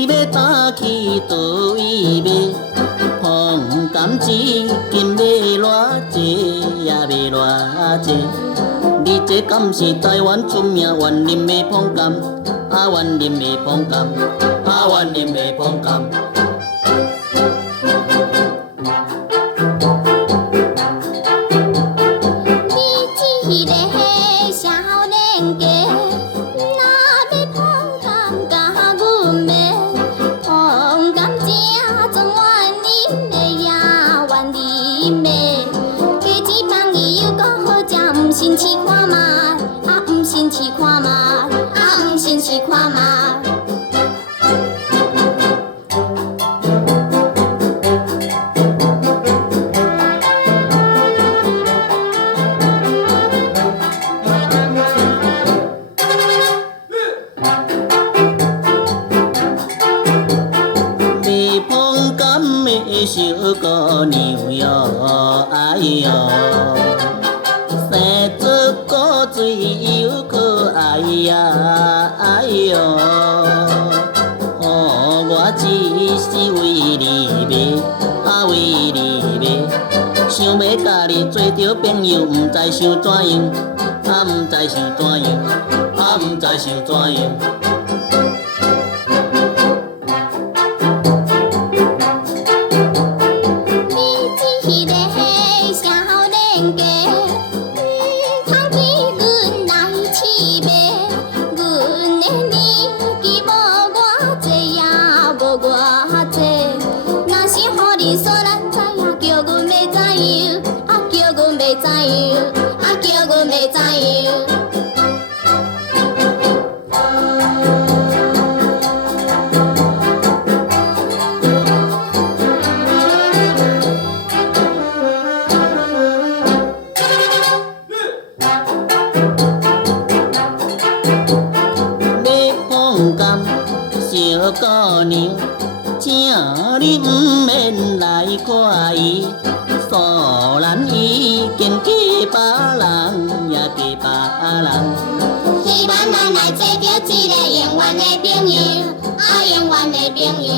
你要打去倒位买？碰柑钱金要偌济，也要偌济？你这敢是台湾出名园林的碰柑？啊，园林的碰柑，啊，园林的碰柑。你这个少年家，若要碰柑甲阮买，碰柑正总园林的也园林的，加钱放伊又够好食，毋信试看卖，啊，毋信试看卖，啊，毋信试看卖。小姑娘哟，哎哟，生做古水又可爱呀，哎哟，我只是为你买，啊为你买，想要甲你做着朋友，毋知想怎样，啊毋知想怎样，啊毋知想怎样。叫阮袂知影。要碰柑，小姑娘，请你毋免来看伊。素兰已经嫁别人，也嫁别人。希望咱来做着一个永远的朋友，永远的朋友。